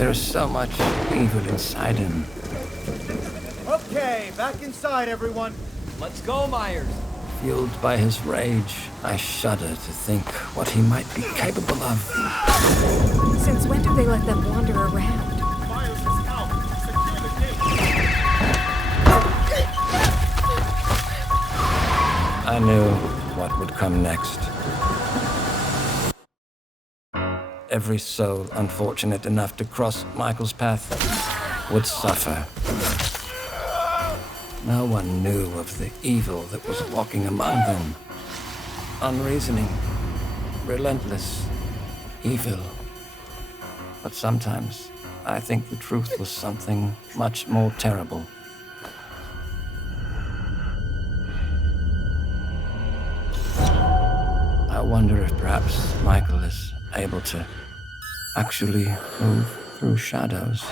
There is so much evil inside him. Okay, back inside, everyone. Let's go, Myers. Fueled by his rage, I shudder to think what he might be capable of. Since when do they let them wander around? Myers is out. Secure the gate. I knew what would come next. Every soul unfortunate enough to cross Michael's path would suffer. No one knew of the evil that was walking among them. Unreasoning, relentless, evil. But sometimes I think the truth was something much more terrible. I wonder if perhaps Michael is able to actually move through shadows.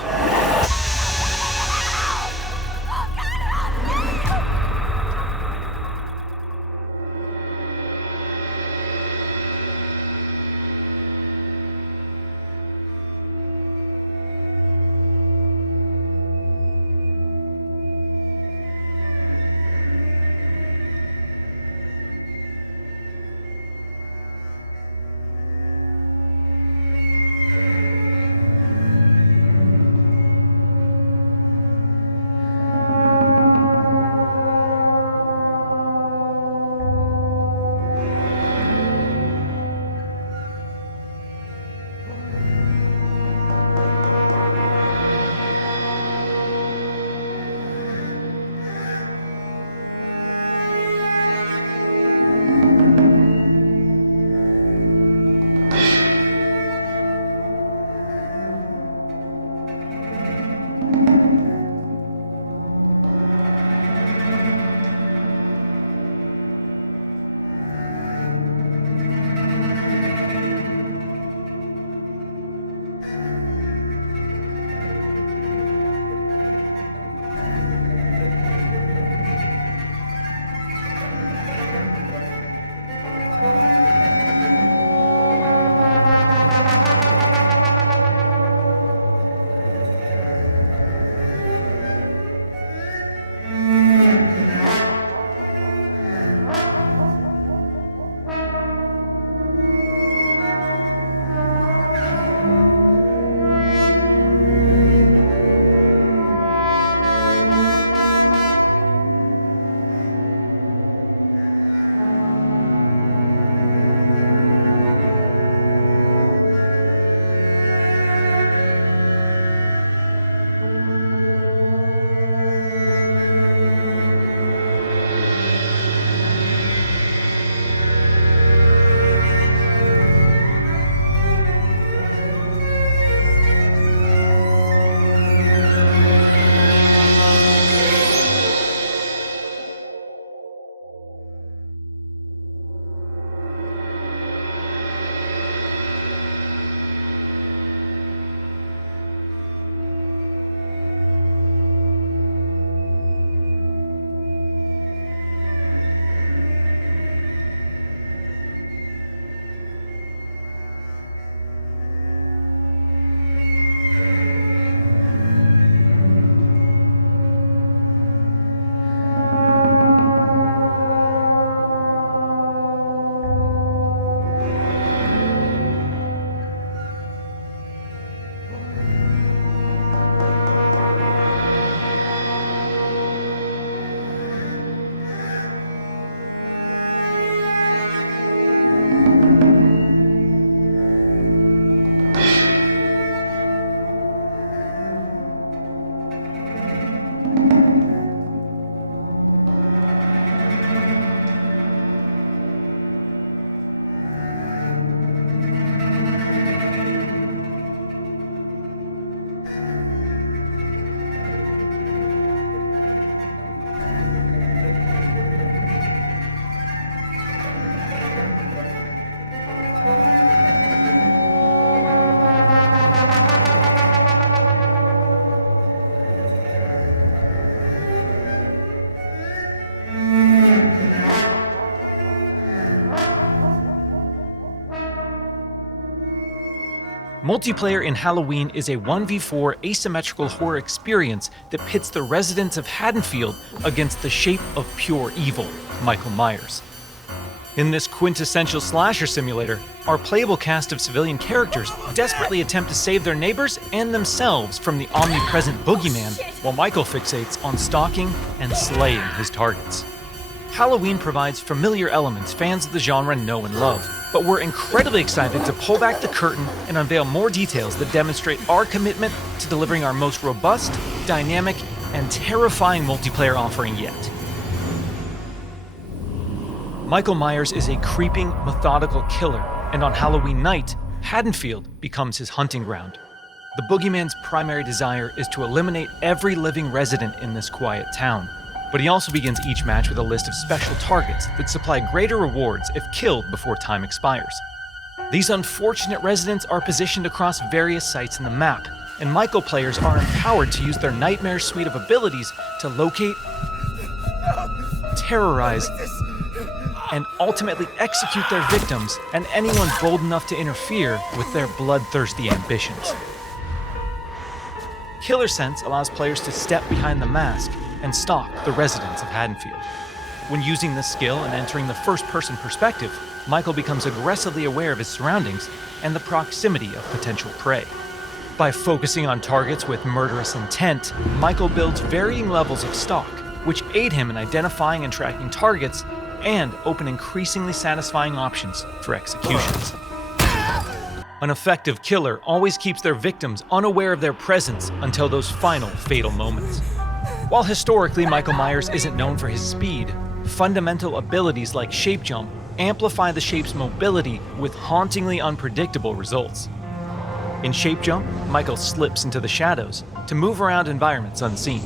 Multiplayer in Halloween is a 1v4 asymmetrical horror experience that pits the residents of Haddonfield against the shape of pure evil, Michael Myers. In this quintessential slasher simulator, our playable cast of civilian characters desperately attempt to save their neighbors and themselves from the omnipresent boogeyman, while Michael fixates on stalking and slaying his targets. Halloween provides familiar elements fans of the genre know and love, but we're incredibly excited to pull back the curtain and unveil more details that demonstrate our commitment to delivering our most robust, dynamic, and terrifying multiplayer offering yet. Michael Myers is a creeping, methodical killer, and on Halloween night, Haddonfield becomes his hunting ground. The boogeyman's primary desire is to eliminate every living resident in this quiet town, but he also begins each match with a list of special targets that supply greater rewards if killed before time expires. These unfortunate residents are positioned across various sites in the map, and Michael players are empowered to use their nightmare suite of abilities to locate, terrorize, and ultimately execute their victims and anyone bold enough to interfere with their bloodthirsty ambitions. Killer Sense allows players to step behind the mask and stalk the residents of Haddonfield. When using this skill and entering the first-person perspective, Michael becomes aggressively aware of his surroundings and the proximity of potential prey. By focusing on targets with murderous intent, Michael builds varying levels of stalk, which aid him in identifying and tracking targets and open increasingly satisfying options for executions. An effective killer always keeps their victims unaware of their presence until those final fatal moments. While historically Michael Myers isn't known for his speed, fundamental abilities like shape jump amplify the shape's mobility with hauntingly unpredictable results. In shape jump, Michael slips into the shadows to move around environments unseen.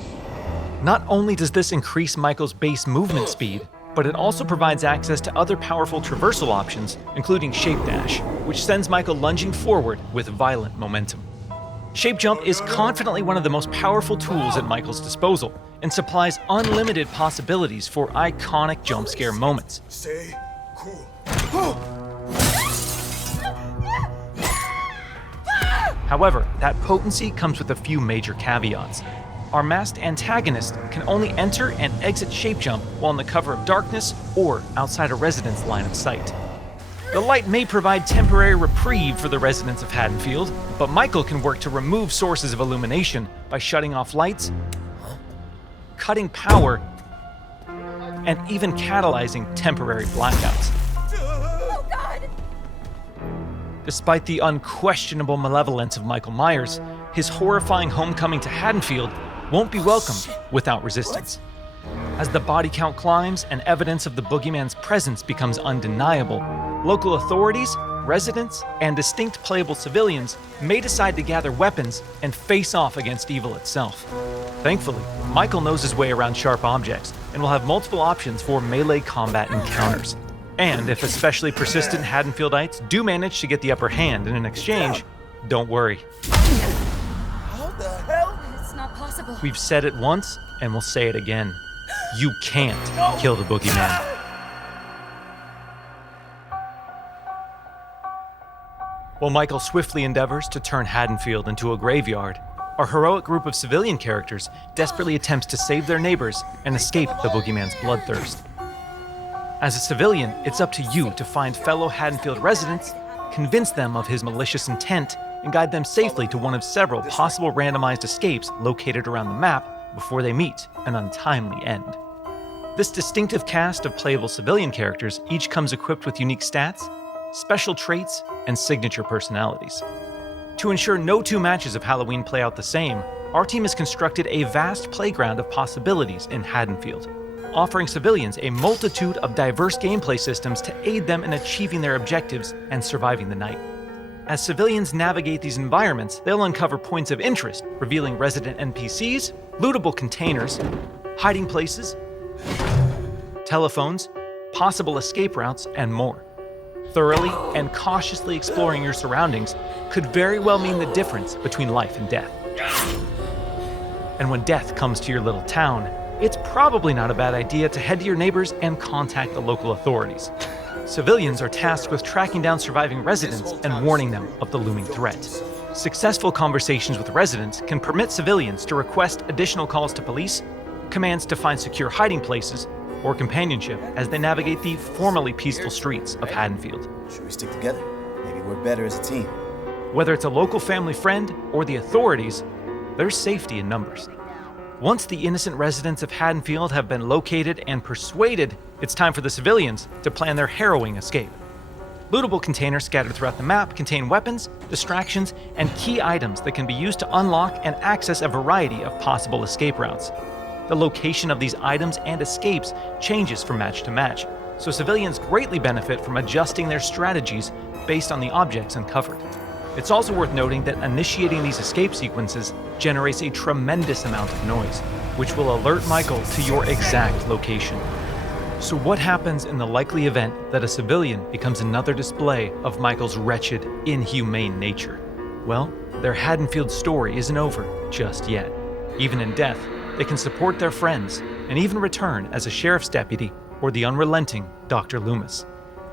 Not only does this increase Michael's base movement speed, but it also provides access to other powerful traversal options, including Shape Dash, which sends Michael lunging forward with violent momentum. Shape Jump is confidently one of the most powerful tools at Michael's disposal, and supplies unlimited possibilities for iconic jump scare moments. Stay cool. However, that potency comes with a few major caveats. Our masked antagonist can only enter and exit Shape Jump while in the cover of darkness or outside a resident's line of sight. The light may provide temporary reprieve for the residents of Haddonfield, but Michael can work to remove sources of illumination by shutting off lights, cutting power, and even catalyzing temporary blackouts. Oh, God! Despite the unquestionable malevolence of Michael Myers, his horrifying homecoming to Haddonfield won't be welcomed without resistance. As the body count climbs and evidence of the boogeyman's presence becomes undeniable, local authorities, residents, and distinct playable civilians may decide to gather weapons and face off against evil itself. Thankfully, Michael knows his way around sharp objects and will have multiple options for melee combat encounters. And if especially persistent Haddonfieldites do manage to get the upper hand in an exchange, don't worry. How the hell? It's not possible. We've said it once, and we'll say it again. You can't kill the boogeyman. While Michael swiftly endeavors to turn Haddonfield into a graveyard, our heroic group of civilian characters desperately attempts to save their neighbors and escape the boogeyman's bloodthirst. As a civilian, it's up to you to find fellow Haddonfield residents, convince them of his malicious intent, and guide them safely to one of several possible randomized escapes located around the map before they meet an untimely end. This distinctive cast of playable civilian characters each comes equipped with unique stats, special traits, and signature personalities. To ensure no two matches of Halloween play out the same, our team has constructed a vast playground of possibilities in Haddonfield, offering civilians a multitude of diverse gameplay systems to aid them in achieving their objectives and surviving the night. As civilians navigate these environments, they'll uncover points of interest, revealing resident NPCs, lootable containers, hiding places, telephones, possible escape routes, and more. Thoroughly and cautiously exploring your surroundings could very well mean the difference between life and death. And when death comes to your little town, it's probably not a bad idea to head to your neighbors and contact the local authorities. Civilians are tasked with tracking down surviving residents and warning them of the looming threat. Successful conversations with residents can permit civilians to request additional calls to police, commands to find secure hiding places, or companionship as they navigate the formerly peaceful streets of Haddonfield. Should we stick together? Maybe we're better as a team. Whether it's a local family friend or the authorities, there's safety in numbers. Once the innocent residents of Haddonfield have been located and persuaded, it's time for the civilians to plan their harrowing escape. Lootable containers scattered throughout the map contain weapons, distractions, and key items that can be used to unlock and access a variety of possible escape routes. The location of these items and escapes changes from match to match, so civilians greatly benefit from adjusting their strategies based on the objects uncovered. It's also worth noting that initiating these escape sequences generates a tremendous amount of noise, which will alert Michael to your exact location. So what happens in the likely event that a civilian becomes another display of Michael's wretched, inhumane nature? Well, their Haddonfield story isn't over just yet. Even in death, they can support their friends and even return as a sheriff's deputy or the unrelenting Dr. Loomis.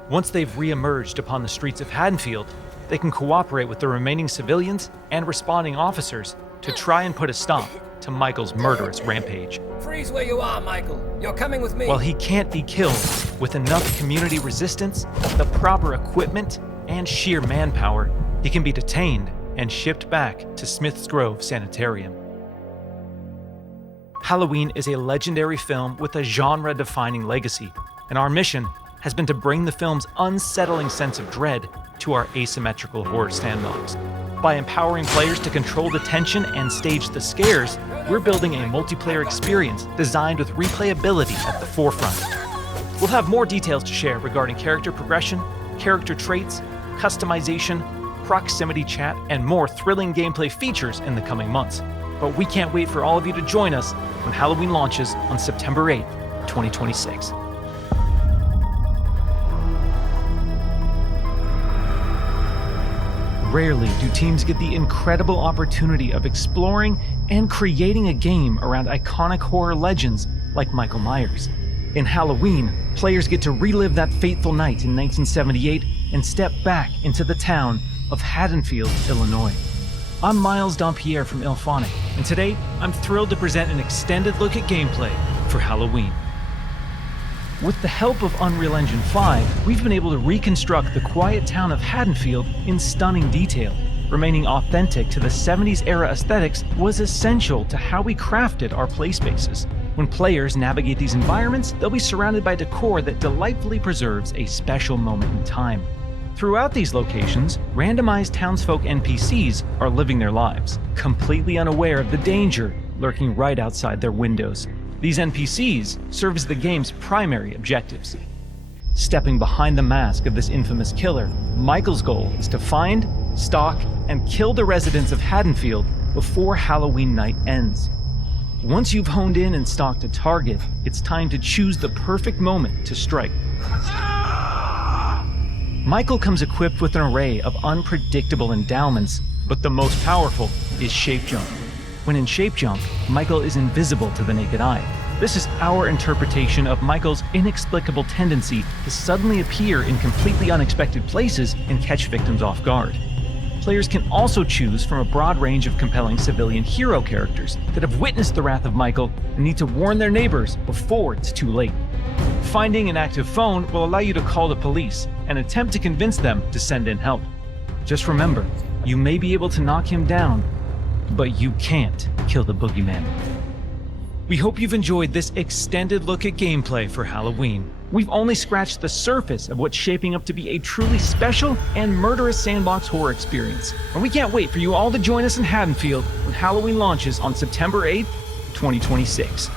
Once they've re-emerged upon the streets of Haddonfield, they can cooperate with the remaining civilians and responding officers to try and put a stop to Michael's murderous rampage. Freeze where you are, Michael. You're coming with me. While he can't be killed, with enough community resistance, the proper equipment, and sheer manpower, he can be detained and shipped back to Smith's Grove Sanitarium. Halloween is a legendary film with a genre-defining legacy, and our mission has been to bring the film's unsettling sense of dread to our asymmetrical horror sandbox. By empowering players to control the tension and stage the scares, we're building a multiplayer experience designed with replayability at the forefront. We'll have more details to share regarding character progression, character traits, customization, proximity chat, and more thrilling gameplay features in the coming months. But we can't wait for all of you to join us when Halloween launches on September 8th, 2026. Rarely do teams get the incredible opportunity of exploring and creating a game around iconic horror legends like Michael Myers. In Halloween, players get to relive that fateful night in 1978 and step back into the town of Haddonfield, Illinois. I'm Miles Dompierre from IllFonic, and today I'm thrilled to present an extended look at gameplay for Halloween. With the help of Unreal Engine 5, we've been able to reconstruct the quiet town of Haddonfield in stunning detail. Remaining authentic to the 70s era aesthetics was essential to how we crafted our play spaces. When players navigate these environments, they'll be surrounded by decor that delightfully preserves a special moment in time. Throughout these locations, randomized townsfolk NPCs are living their lives, completely unaware of the danger lurking right outside their windows. These NPCs serve as the game's primary objectives. Stepping behind the mask of this infamous killer, Michael's goal is to find, stalk, and kill the residents of Haddonfield before Halloween night ends. Once you've honed in and stalked a target, it's time to choose the perfect moment to strike. Michael comes equipped with an array of unpredictable endowments, but the most powerful is Shape Jump. When in Shape Jump, Michael is invisible to the naked eye. This is our interpretation of Michael's inexplicable tendency to suddenly appear in completely unexpected places and catch victims off guard. Players can also choose from a broad range of compelling civilian hero characters that have witnessed the wrath of Michael and need to warn their neighbors before it's too late. Finding an active phone will allow you to call the police and attempt to convince them to send in help. Just remember, you may be able to knock him down, but you can't kill the boogeyman. We hope you've enjoyed this extended look at gameplay for Halloween. We've only scratched the surface of what's shaping up to be a truly special and murderous sandbox horror experience. And we can't wait for you all to join us in Haddonfield when Halloween launches on September 8th, 2026.